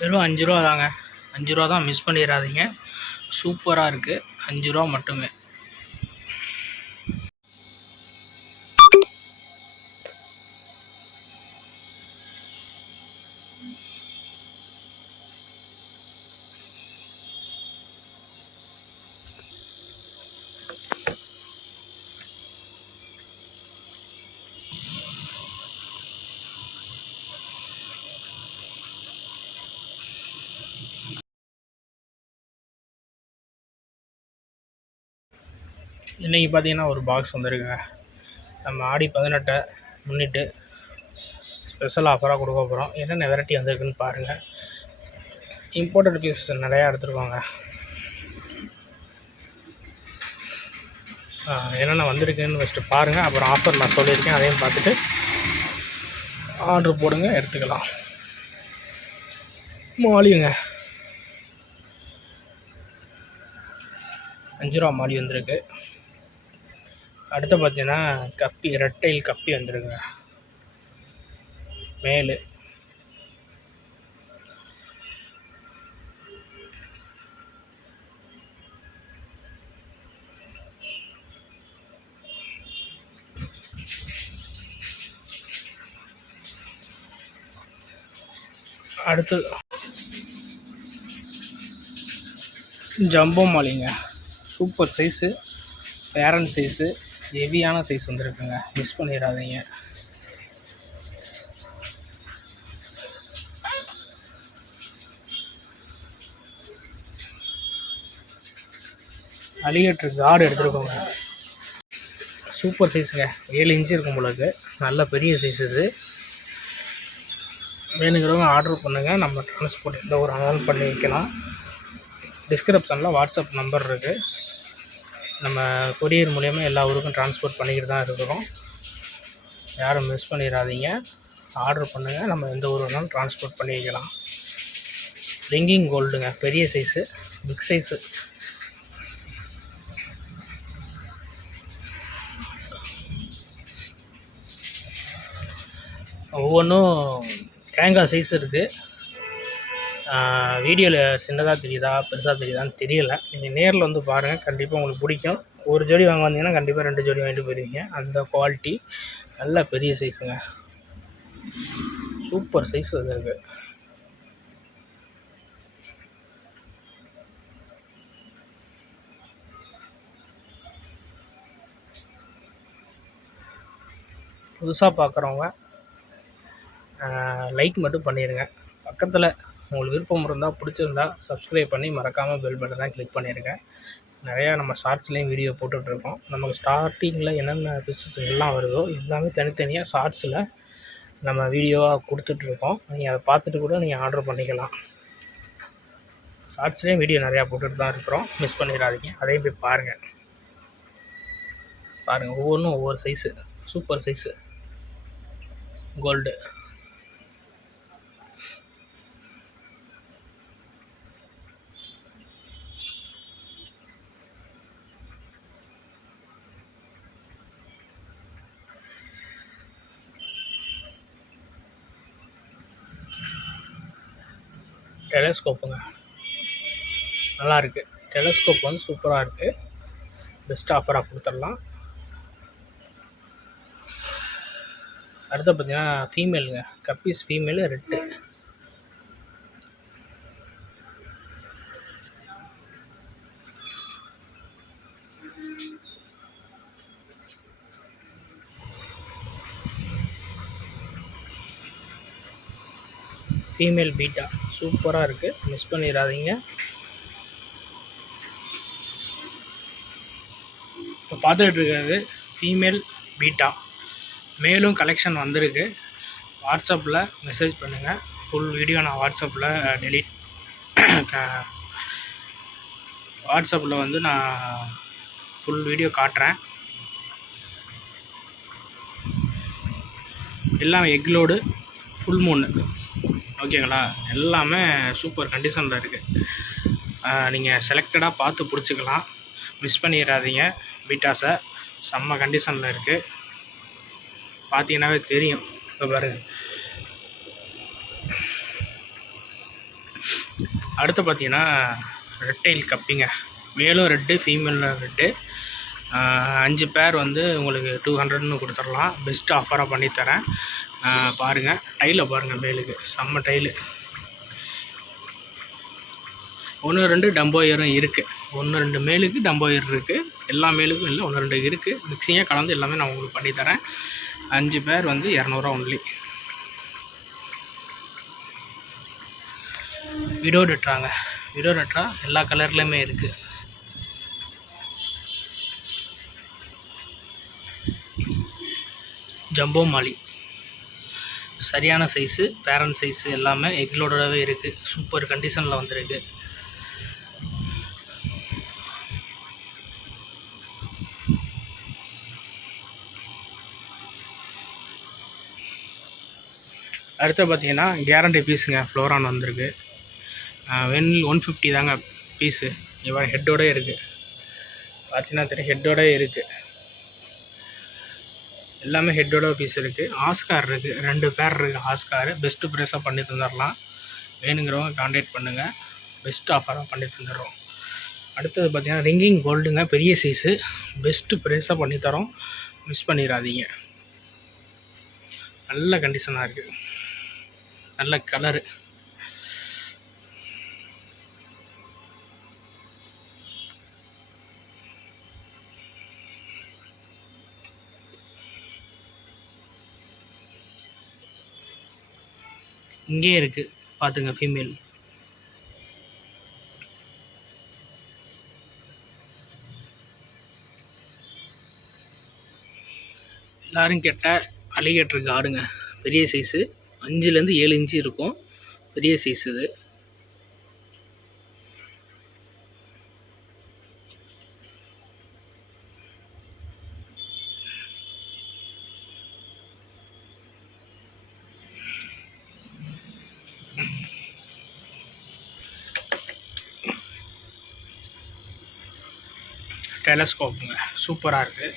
வெறும் 5 ரூபா தாங்க. 5 ரூபா தான், மிஸ் பண்ணிடாதீங்க. சூப்பராக இருக்குது. 5 ரூபா மட்டுமே. இன்றைக்கி பார்த்தீங்கன்னா ஒரு பாக்ஸ் வந்துருக்குங்க. நம்ம ஆடி 18 முன்னிட்டு ஸ்பெஷல் ஆஃபராக கொடுக்க போகிறோம். என்னென்ன வெரைட்டி வந்திருக்குன்னு பாருங்கள். இம்போர்ட்டட் பீஸ் நிறையா எடுத்துருக்கோங்க. என்னென்ன வந்திருக்குன்னு ஃபஸ்ட்டு பாருங்கள். அப்புறம் ஆஃபர் நான் சொல்லியிருக்கேன், அதையும் பார்த்துட்டு ஆர்டர் போடுங்க, எடுத்துக்கலாம். மாலிங்க 5 ரூபா மாலி வந்திருக்கு. அடுத்து பார்த்தீங்கன்னா கப்பி, ரெட்டைல் கப்பி வந்துருக்குங்க. மேலு அடுத்து ஜம்போ மாலிங்க. சூப்பர் சைஸு, பேரண்ட் சைஸு, ஹெவியான சைஸ் வந்துருக்குங்க. மிஸ் பண்ணிடாதீங்க. அலிகேட்டர் கார்டு எடுத்துருக்கோங்க. சூப்பர் சைஸுங்க. 7 இன்ச்சு இருக்கும் போலக்கு. நல்ல பெரிய சைஸ் இது. வேணுங்கிறவங்க ஆர்டர் பண்ணுங்கள். நம்ம ட்ரான்ஸ்போர்ட் எந்த ஒரு ஆனாலும் பண்ணி வைக்கலாம். டிஸ்கிரிப்ஷனில் வாட்ஸ்அப் நம்பர் இருக்குது. நம்ம கொரியர் மூலயமா எல்லா ஊருக்கும் ட்ரான்ஸ்போர்ட் பண்ணிக்கிட்டு தான் இருக்கிறோம். யாரும் மிஸ் பண்ணிடாதீங்க. ஆர்டர் பண்ணுங்கள். நம்ம எந்த ஊர் வேணாலும் ட்ரான்ஸ்போர்ட் பண்ணி வைக்கலாம். ரிங்கிங் கோல்டுங்க. பெரிய சைஸு, பிக் சைஸு. ஒவ்வொன்றும் தேங்காய் சைஸ் இருக்குது. வீடியோவில் சின்னதாக தெரியுதா பெருசாக தெரியுதான்னு தெரியலை. நீங்கள் நேரில் வந்து பாருங்கள், கண்டிப்பாக உங்களுக்கு பிடிக்கும். ஒரு ஜோடி வாங்க வந்தீங்கன்னா கண்டிப்பாக 2 ஜோடி வாங்கிட்டு போயிருவீங்க. அந்த குவாலிட்டி நல்ல பெரிய சைஸுங்க. சூப்பர் சைஸ் வந்துருக்கு. புதுசாக பார்க்குறவங்க லைக் மட்டும் பண்ணிடுங்க. பக்கத்தில் உங்களுக்கு விருப்பம் இருந்தால், பிடிச்சிருந்தா சப்ஸ்கிரைப் பண்ணி மறக்காமல் பெல் பட்டனை கிளிக் பண்ணிடுங்க. நிறையா நம்ம ஷார்ட்ஸ்லேயும் வீடியோ போட்டுட்ருக்கோம். நமக்கு ஸ்டார்டிங்கில் என்னென்ன பிஸ்னஸ் எல்லாம் வருதோ எல்லாமே தனித்தனியாக ஷார்ட்ஸில் நம்ம வீடியோவாக கொடுத்துட்ருக்கோம். நீங்கள் அதை பார்த்துட்டு கூட நீங்கள் ஆர்டர் பண்ணிக்கலாம். ஷார்ட்ஸ்லேயும் வீடியோ நிறையா போட்டுட்டு தான் இருக்கிறோம். மிஸ் பண்ணிடாதீங்க. அதையும் போய் பாருங்கள். ஒவ்வொன்றும் ஒவ்வொரு சைஸு. Super size gold. டெலஸ்கோப்புங்க, நல்லாயிருக்கு. டெலஸ்கோப் வந்து சூப்பராக இருக்குது. பெஸ்ட் ஆஃபராக கொடுத்துடலாம். அடுத்து பார்த்தீங்கன்னா ஃபீமேலுங்க. Guppies female red. Female betta சூப்பராக இருக்குது. மிஸ் பண்ணிடாதீங்க. இப்போ பார்த்துக்கிட்டு இருக்கிறது ஃபீமேல் பீட்டா. மேலும் கலெக்ஷன் வந்திருக்கு. வாட்ஸ்அப்பில் மெசேஜ் பண்ணுங்கள். ஃபுல் வீடியோ நான் வாட்ஸ்அப்பில் வாட்ஸ்அப்பில் வந்து நான் ஃபுல் வீடியோ காட்டுறேன். எல்லாம் எக்லோடு ஃபுல் மூணு ஓகேங்களா. எல்லாமே சூப்பர் கண்டிஷனில் இருக்குது. நீங்கள் செலக்டடாக பார்த்து பிடிச்சிக்கலாம். மிஸ் பண்ணிடாதீங்க. பீட்டாஸை செம்ம கண்டிஷனில் இருக்குது. பார்த்தீங்கன்னாவே தெரியும். இப்போ பாருங்கள், அடுத்து பார்த்தீங்கன்னா ரெட்டைல் கப்பிங்க, மேலும் ரெட்டு ஃபீமேலும் ரெட்டு. 5 பேர் வந்து உங்களுக்கு 200ன்னு கொடுத்துடலாம். பெஸ்ட் ஆஃபராக பண்ணித்தரேன். பாருங்கள், டைலை பாருங்கள், மேலுக்கு செம்ம டைலு. 1-2 டம்போயரும் இருக்குது. 1-2 மேலுக்கு டம்போயர் இருக்குது. எல்லா மேலுக்கும் இல்லை, 1-2 இருக்குது. மிக்சிங்காக கலந்து எல்லாமே நான் உங்களுக்கு பண்ணித்தரேன். 5 பேர் வந்து 200 ஒன்லி. விடோ டெட்ராங்க, விடோ டெட்ரா எல்லா கலர்லேயுமே இருக்குது. ஜம்போ மாலி சரியான சைஸு, பேரண்ட் சைஸு எல்லாமே எங்களோடவே இருக்குது. சூப்பர் கண்டிஷனில் வந்துருக்கு. அடுத்து பார்த்தீங்கன்னா கேரண்டி பீஸுங்க, ஃப்ளோரான் வந்திருக்கு. 150 தாங்க பீஸு. இவன் ஹெட்டோடே இருக்குது, பார்த்தீங்கன்னா தெரியும், ஹெட்டோடே இருக்குது. எல்லாமே ஹெட்டோட பீஸ் இருக்குது. ஆஸ்கார் இருக்குது, 2 பேர் இருக்குது. ஆஸ்கார் பெஸ்ட்டு ப்ரைஸாக பண்ணி தந்துடலாம். வேணுங்கிறவங்க கான்டாக்ட் பண்ணுங்கள், பெஸ்ட் ஆஃபராக பண்ணி தந்துடுறோம். அடுத்தது பார்த்திங்கன்னா ரிங்கிங் கோல்டுங்க, பெரிய சைஸு, பெஸ்ட்டு ப்ரைஸாக பண்ணித்தரோம், மிஸ் பண்ணிடாதீங்க. நல்ல கண்டிஷனாக இருக்குது, நல்ல கலரு. இங்கே இருக்குது பார்த்துங்க, ஃபீமேல். எல்லோரும் கேட்ட அலிகேட்டர் காடுங்க, பெரிய சைஸு, 5லேருந்து 7 இன்ச்சு இருக்கும். பெரிய சைஸ் இது. டெலஸ்கோப்புங்க, சூப்பராக இருக்குது.